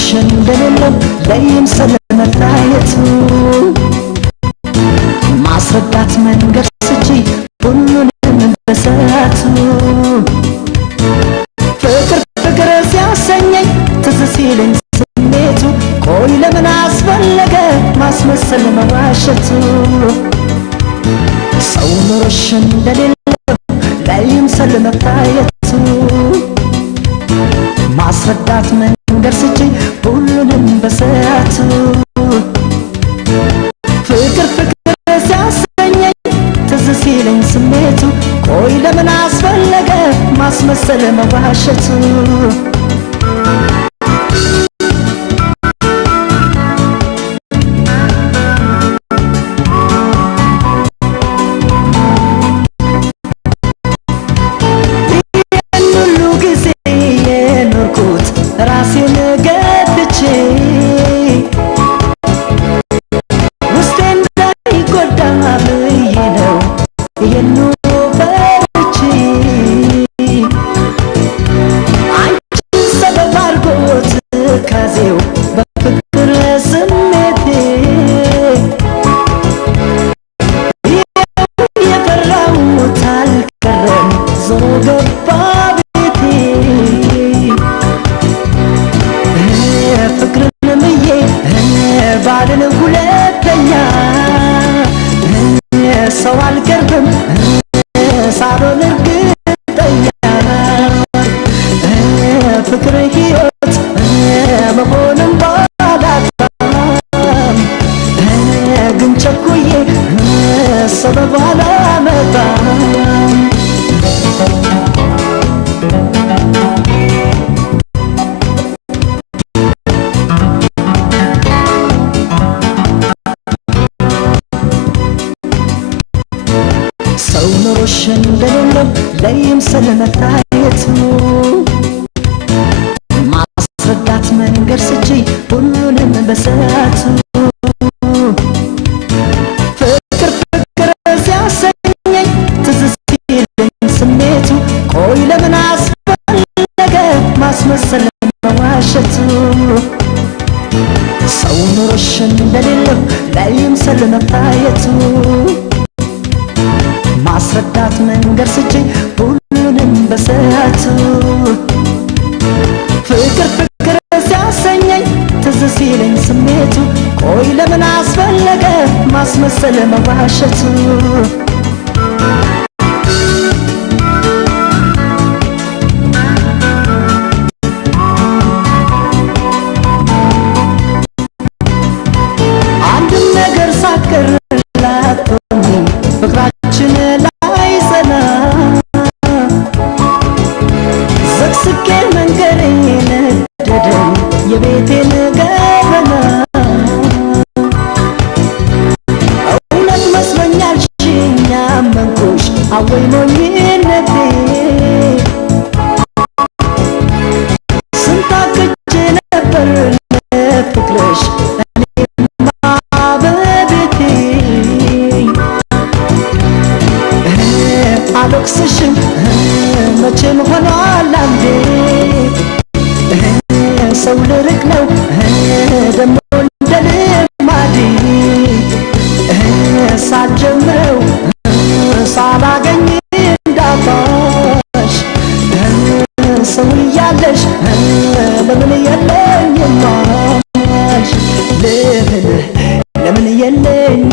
ኑሮሽ እንደሌለው ለይምሰል መታየቱ ማስረዳት መንገድ ስጪ ሁሉንም በሰዓቱ ፍቅር ፍቅር ሲያሰኘኝ ትዝ ሲለኝ ስሜቱ ቆይ ለምን አስፈለገ ማስመሰል መዋሸቱ ሰው ኑሮሽ እንደሌለው ለይምሰል መታየቱ ማስረዳት መንገድ ስጪ ሁሉንም በሰዓቱ ፍቅር ፍቅር ሲያሰኘኝ ትዝ ሲለኝ ስሜቱ ቆይ ለምን አስፈለገ ማስመሰል መዋሸቱ ሰው አልቀርብም ሳሎን እርግጠኛ ፍቅር ሕይወት መሆንም ባላጣም ግን ቸኩዬ ሰበብ አላመጣም ሰው ኑሮሽ እንደሌለው ለይምሰል መታየቱ ማስረዳት መንገድ ስጪ ሁሉንም በሰዓቱ ፍቅር ፍቅር ሲያሰኘኝ ትዝ ሲለኝ ስሜቱ ቆይ ለምን አስፈለገ ማስመሰል መዋሸቱ ሰው ኑሮሽ እንደሌለው ለይምሰል መታየቱ ማስረዳት መንገድ ስጪ ሁሉንም በሰዓቱ ፍቅር ፍቅር ሲያሰኘኝ ትዝ ሲለኝ ስሜቱ ቆይ ለምን አስፈለገ ማስመሰል መዋሸቱ አንድም ነገር ሳትቀርላት ፍቅራችን ላይ ጸና ዘግዝቄ መንገሬ ነደደኝ የቤቴን ገበና እውነት መስሎኛል ሽኛ መንኩሽ አወይ ሞኝነቴ ስንት አቅጄ ነበር ለፍቅርሽ አልወቅስሽም መቼም ሆኗል አንዴ ሰው ልርቅ ነው ደሞ እንደ ልማዴ ሳልጀምረው ሳላገኝ እንዳጣሽ ሰው እያለሽ ለምን የለኝም አልሽ ለምን የለኝም